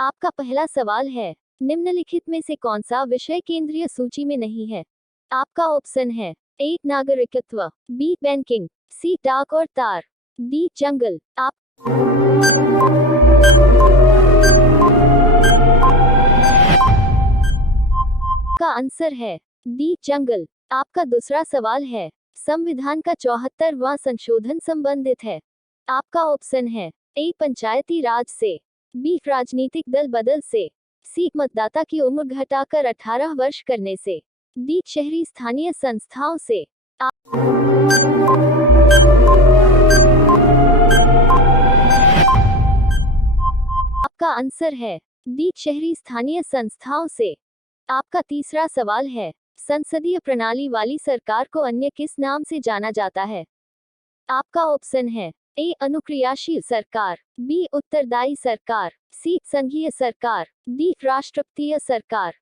आपका पहला सवाल है, निम्नलिखित में से कौन सा विषय केंद्रीय सूची में नहीं है? आपका ऑप्शन है ए नागरिकत्व, बी बैंकिंग, सी डाक और तार, डी जंगल। आप का आंसर है डी जंगल। आपका दूसरा सवाल है, संविधान का 74वां संशोधन संबंधित है। आपका ऑप्शन है ए पंचायती राज से, बी राजनीतिक दल बदल से, सी मतदाता की उम्र घटाकर 18 वर्ष करने से, डी शहरी स्थानीय संस्थाओं से। आपका आंसर है डी शहरी स्थानीय संस्थाओं से। आपका तीसरा सवाल है, संसदीय प्रणाली वाली सरकार को अन्य किस नाम से जाना जाता है? आपका ऑप्शन है ए अनुक्रियाशील सरकार, बी उत्तरदायी सरकार, सी संघीय सरकार, डी राष्ट्रपतीय सरकार।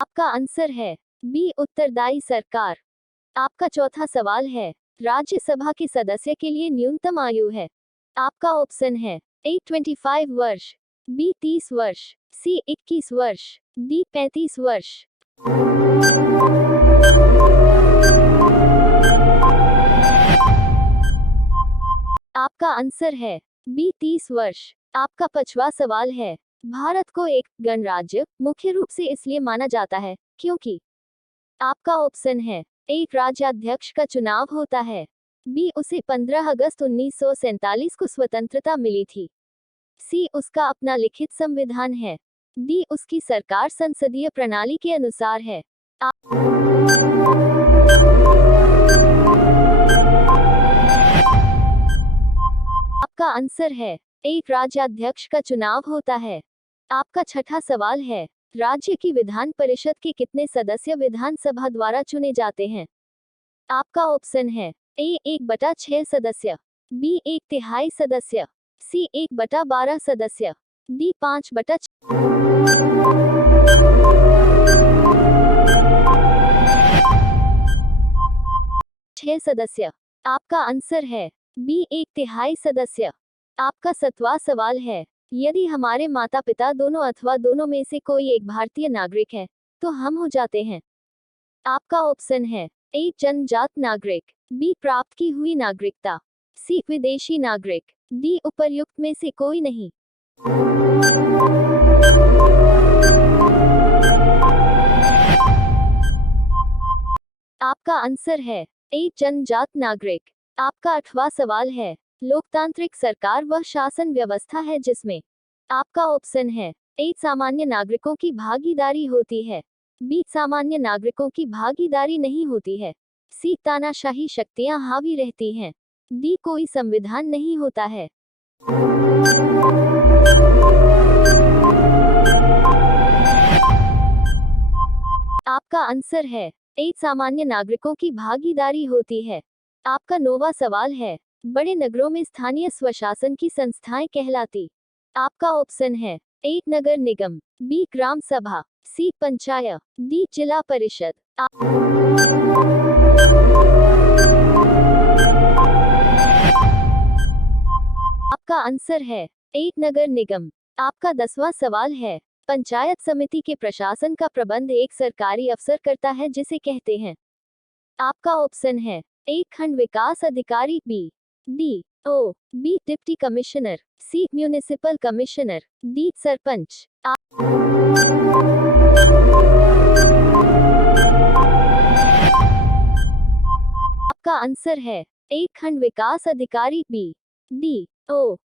आपका आंसर है बी उत्तरदायी सरकार। आपका चौथा सवाल है, राज्यसभा के सदस्य के लिए न्यूनतम आयु है। आपका ऑप्शन है ए 25 वर्ष, बी 30 वर्ष, सी 21 वर्ष, डी 35 वर्ष। आपका आंसर है बी 30 वर्ष। आपका पांचवा सवाल है, भारत को एक गणराज्य मुख्य रूप से इसलिए माना जाता है क्योंकि। आपका ऑप्शन है ए राज्याध्यक्ष का चुनाव होता है, बी उसे 15 अगस्त 1947 को स्वतंत्रता मिली थी, सी उसका अपना लिखित संविधान है, डी उसकी सरकार संसदीय प्रणाली के अनुसार है। आपका आंसर है ए राज्याध्यक्ष का चुनाव होता है। आपका छठा सवाल है, राज्य की विधान परिषद के कितने सदस्य विधानसभा द्वारा चुने जाते हैं? आपका ऑप्शन है ए 1/6 सदस्य, बी 1/3 सदस्य, सी 1/12 सदस्य, डी 5/6 सदस्य। आपका आंसर है बी 1/3 सदस्य। आपका 7वां सवाल है, यदि हमारे माता पिता दोनों अथवा दोनों में से कोई एक भारतीय नागरिक है तो हम हो जाते हैं। आपका ऑप्शन है ए जन्मजात नागरिक, बी प्राप्त की हुई नागरिकता, सी विदेशी नागरिक, डी उपर्युक्त में से कोई नहीं। आपका आंसर है ए जन्मजात नागरिक। आपका 8वां सवाल है, लोकतांत्रिक सरकार वह शासन व्यवस्था है जिसमें। आपका ऑप्शन है ए सामान्य नागरिकों की भागीदारी होती है, बी सामान्य नागरिकों की भागीदारी नहीं होती है, सी तानाशाही शक्तियां हावी रहती हैं, डी कोई संविधान नहीं होता है। आपका आंसर है ए सामान्य नागरिकों की भागीदारी होती है। आपका 9वां सवाल है, बड़े नगरों में स्थानीय स्वशासन की संस्थाएं कहलाती। आपका ऑप्शन है ए नगर निगम, बी ग्राम सभा, सी पंचायत, डी जिला परिषद। आपका आंसर है ए नगर निगम। आपका 10वां सवाल है, पंचायत समिति के प्रशासन का प्रबंध एक सरकारी अफसर करता है जिसे कहते हैं। आपका ऑप्शन है ए खंड विकास अधिकारी, B D O, B deputy commissioner, C municipal commissioner, D sarpanch. आपका आंसर है ए खंड विकास अधिकारी, बी डी ओ।